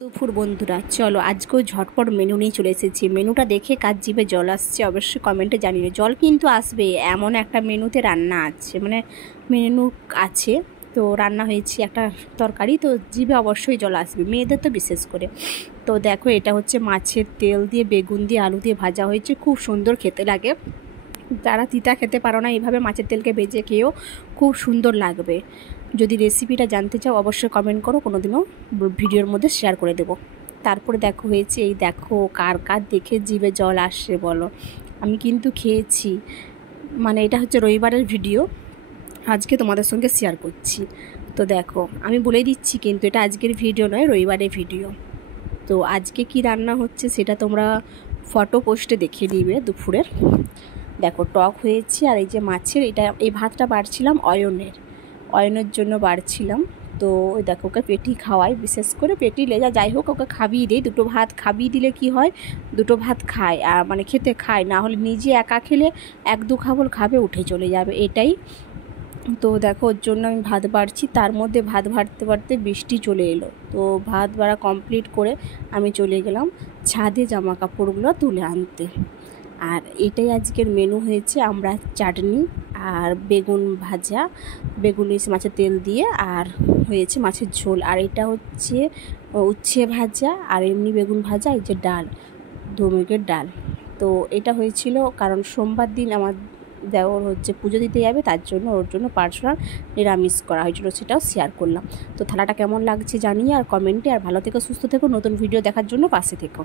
দুপুর বন্ধুরা, চলো আজকেও ঝটপট মেনু নিয়ে চলে এসেছি। মেনুটা দেখে কার জিভে জল আসছে অবশ্যই কমেন্টে জানিয়ে। জল কিন্তু আসবে, এমন একটা মেনুতে রান্না আছে, মানে মেনু আছে, তো রান্না হয়েছে একটা তরকারি, তো জিভে অবশ্যই জল আসবে, মেয়েদের তো বিশেষ করে। তো দেখো, এটা হচ্ছে মাছের তেল দিয়ে বেগুন দিয়ে আলু দিয়ে ভাজা হয়েছে, খুব সুন্দর খেতে লাগে। যারা তিতা খেতে পারো না, এইভাবে মাছের তেলকে ভেজে খেয়েও খুব সুন্দর লাগবে। যদি রেসিপিটা জানতে চাও অবশ্যই কমেন্ট করো, কোনো দিনও ভিডিওর মধ্যে শেয়ার করে দেবো। তারপরে দেখো হয়েছে এই, দেখো কার কার দেখে জিভে জল আসছে বলো। আমি কিন্তু খেয়েছি, মানে এটা হচ্ছে রবিবারের ভিডিও, আজকে তোমাদের সঙ্গে শেয়ার করছি। তো দেখো, আমি বলে দিচ্ছি কিন্তু এটা আজকের ভিডিও নয়, রবিবারের ভিডিও। তো আজকে কি রান্না হচ্ছে সেটা তোমরা ফটো পোস্টে দেখিয়ে দিবে দুপুরের। দেখো টক হয়েছে, আর এই যে মাছের, এটা এই ভাতটা বাড়ছিলাম অয়নের জন্য বাড়ছিলাম। তো ওই দেখো, ওকে পেটি খাওয়াই, বিশেষ করে পেটি লেজা যাই হোক ওকে খাবিয়ে দিই। দুটো ভাত খাবিয়ে দিলে কি হয়, দুটো ভাত খায়, আর মানে খেতে খায়, না হলে নিজে একা খেলে এক দু খাবল খাবে, উঠে চলে যাবে, এটাই। তো দেখো ওর জন্য আমি ভাত বাড়ছি, তার মধ্যে ভাত বাড়তে বাড়তে বৃষ্টি চলে এলো। তো ভাত বাড়া কমপ্লিট করে আমি চলে গেলাম ছাদে জামা কাপড়গুলো তুলে আনতে। আর এটাই আজকের মেনু হয়েছে, আমরা চাটনি আর বেগুন ভাজা, বেগুন মাছের তেল দিয়ে, আর হয়েছে মাছের ঝোল, আর এটা হচ্ছে উচ্ছে ভাজা, আর এমনি বেগুন ভাজা, এই যে ডাল, ধুমের ডাল। তো এটা হয়েছিল কারণ সোমবার দিন আমার দেওর হচ্ছে পুজো দিতে যাবে, তার জন্য ওর জন্য পার্সোনাল নিরামিষ করা হয়েছিল, সেটাও শেয়ার করলাম। তো থালাটা কেমন লাগছে জানিয়ে আর কমেন্টে, আর ভালো থেকো, সুস্থ থেকো, নতুন ভিডিও দেখার জন্য পাশে থেকো।